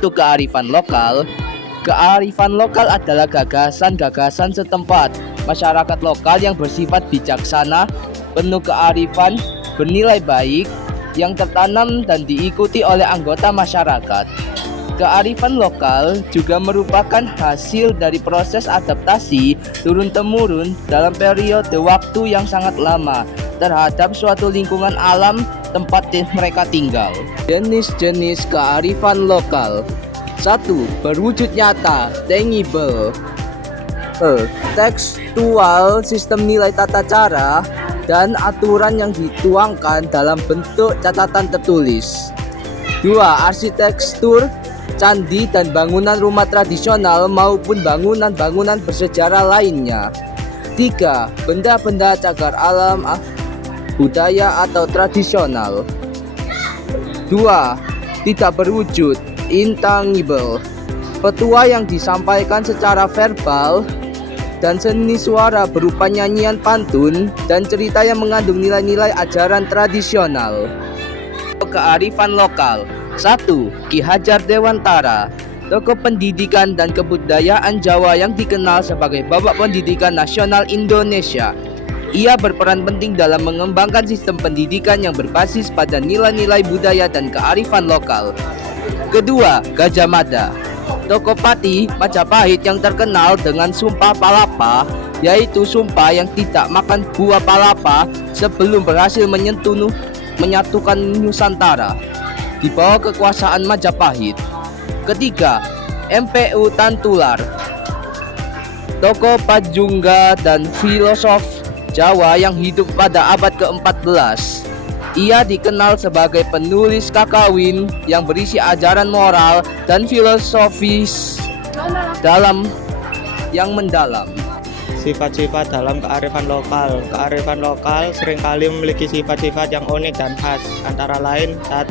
bentuk kearifan lokal? Kearifan lokal adalah gagasan-gagasan setempat masyarakat lokal yang bersifat bijaksana, penuh kearifan, bernilai baik, yang tertanam dan diikuti oleh anggota masyarakat. Kearifan lokal juga merupakan hasil dari proses adaptasi turun-temurun dalam periode waktu yang sangat lama terhadap suatu lingkungan alam tempat mereka tinggal. Jenis-jenis kearifan lokal. 1. Berwujud nyata, tangible. Tekstual, sistem nilai tata cara dan aturan yang dituangkan dalam bentuk catatan tertulis. 2. Arsitektur, candi dan bangunan rumah tradisional maupun bangunan-bangunan bersejarah lainnya. 3. Benda-benda cagar alam, budaya atau tradisional. 2. Tidak berwujud, intangible. Petua yang disampaikan secara verbal dan seni suara berupa nyanyian pantun dan cerita yang mengandung nilai-nilai ajaran tradisional. Kearifan lokal. 1. Ki Hajar Dewantara, tokoh pendidikan dan kebudayaan Jawa yang dikenal sebagai Bapak Pendidikan Nasional Indonesia. Ia berperan penting dalam mengembangkan sistem pendidikan yang berbasis pada nilai-nilai budaya dan kearifan lokal. Kedua, Gajah Mada, tokoh Pati Majapahit yang terkenal dengan Sumpah Palapa, yaitu sumpah yang tidak makan buah palapa sebelum berhasil menyatukan Nusantara di bawah kekuasaan Majapahit. Ketiga, MPU Tantular, tokoh pajungga dan filosof Jawa yang hidup pada abad ke-14. Ia dikenal sebagai penulis kakawin yang berisi ajaran moral dan filosofis yang mendalam. Sifat-sifat dalam kearifan lokal. Kearifan lokal seringkali memiliki sifat-sifat yang unik dan khas, antara lain 1.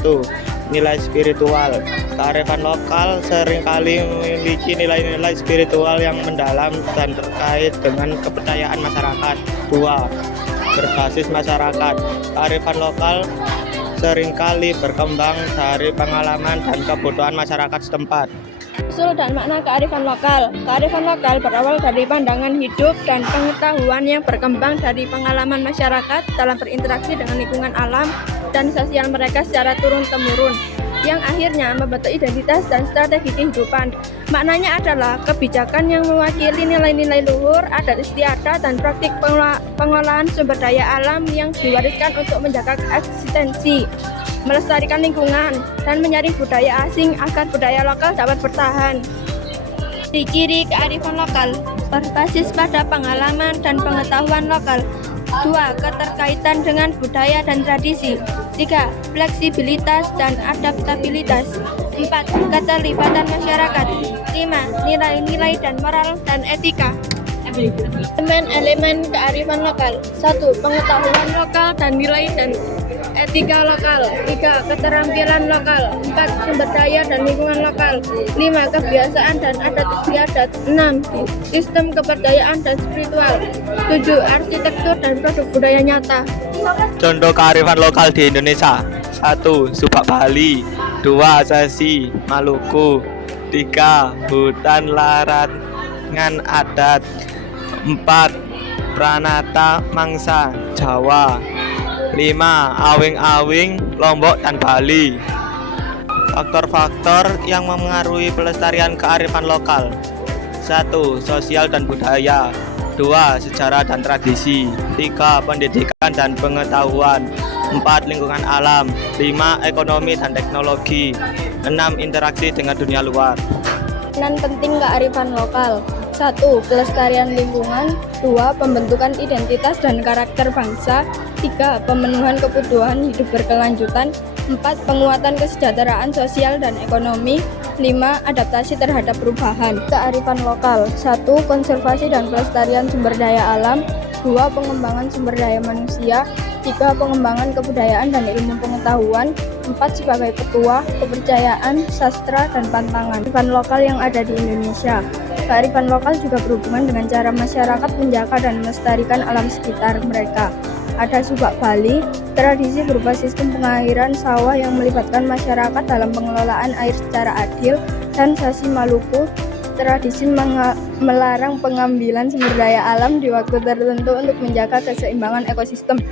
Nilai spiritual. Kearifan lokal seringkali memiliki nilai-nilai spiritual yang mendalam dan terkait dengan kepercayaan masyarakat. 2. Berbasis masyarakat. Kearifan lokal seringkali berkembang dari pengalaman dan kebutuhan masyarakat setempat. Usul dan makna kearifan lokal. Kearifan lokal berawal dari pandangan hidup dan pengetahuan yang berkembang dari pengalaman masyarakat dalam berinteraksi dengan lingkungan alam dan sosial mereka secara turun-temurun, yang akhirnya membentuk identitas dan strategi kehidupan. Maknanya adalah kebijakan yang mewakili nilai-nilai luhur, adat istiadat, dan praktik pengolahan sumber daya alam yang diwariskan untuk menjaga eksistensi, melestarikan lingkungan, dan menyaring budaya asing agar budaya lokal dapat bertahan. Ciri kearifan lokal berbasis pada pengalaman dan pengetahuan lokal. 2. Keterkaitan dengan budaya dan tradisi. 3. Fleksibilitas dan adaptabilitas. 4. Keterlibatan masyarakat. 5. Nilai-nilai dan moral dan etika. Elemen-elemen kearifan lokal. 1. Pengetahuan lokal dan nilai dan etika lokal. 3. Keterampilan lokal. 4. Sumber daya dan lingkungan lokal. 5. Kebiasaan dan adat istiadat. 6. Sistem kebudayaan dan spiritual. 7. Arsitektur dan produk budaya nyata. Contoh kearifan lokal di Indonesia. 1. Subak Bali. 2. Sesi Maluku. 3. Hutan larangan adat. 4. Pranata Mangsa Jawa. 5. Awing-awing Lombok dan Bali. Faktor-faktor yang memengaruhi pelestarian kearifan lokal. 1. Sosial dan budaya. 2. Sejarah dan tradisi. 3. Pendidikan dan pengetahuan. 4. Lingkungan alam. 5. Ekonomi dan teknologi. 6. Interaksi dengan dunia luar. Peran penting kearifan lokal. 1. Pelestarian lingkungan. 2. Pembentukan identitas dan karakter bangsa. 3. Pemenuhan kebutuhan hidup berkelanjutan. 4. Penguatan kesejahteraan sosial dan ekonomi. 5. Adaptasi terhadap perubahan. Kearifan lokal. 1. Konservasi dan pelestarian sumber daya alam. 2. Pengembangan sumber daya manusia. 3. Pengembangan kebudayaan dan ilmu pengetahuan. 4. Sebagai petua, kepercayaan, sastra, dan pantangan. Kearifan lokal yang ada di Indonesia. Kearifan lokal juga berhubungan dengan cara masyarakat menjaga dan melestarikan alam sekitar mereka. Ada Subak Bali, tradisi berupa sistem pengairan sawah yang melibatkan masyarakat dalam pengelolaan air secara adil, dan Sasi Maluku, tradisi melarang pengambilan sumber daya alam di waktu tertentu untuk menjaga keseimbangan ekosistem.